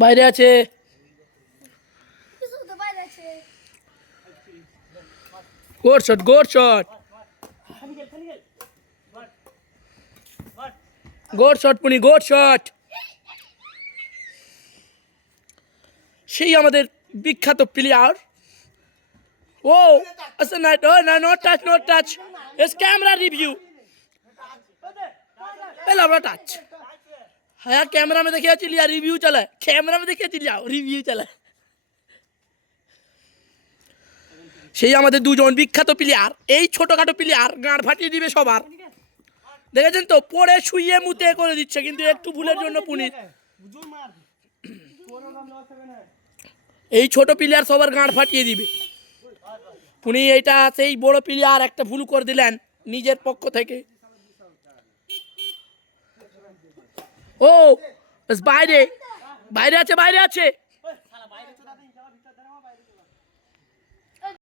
বাইরে আছে। গোড shot, গোড shot, গোড shot পুনি, গোড শট। সেই আমাদের বিখ্যাত প্লেয়ার। ও আচ্ছা, না না, নো টাচ, নো টাচ। ইস ক্যামেরা रिव्यू। पहला बड़ा टच। हाँ कैमरा में देखिए चलिए रिव्यू चला है, कैमरा में देखिए चलिए रिव्यू चला है। সেই আমাদের দুজন বিখ্যাত প্লেয়ার, এই ছোটখাটো প্লেয়ার গাঁড় ফাটিয়ে দিবে সবার। দেখেছেন তো, পড়ে শুয়ে মুতে করে দিচ্ছে, কিন্তু একটু ভুলের জন্য পুনির। এই ছোট প্লেয়ার সবার গাঁড় ফাটিয়ে দিবে। পুনি এইটা সেই বড় প্লেয়ার একটা ভুল করে দিলেন নিজের পক্ষ থেকে। ও বাইরে, বাইরে আছে, বাইরে আছে।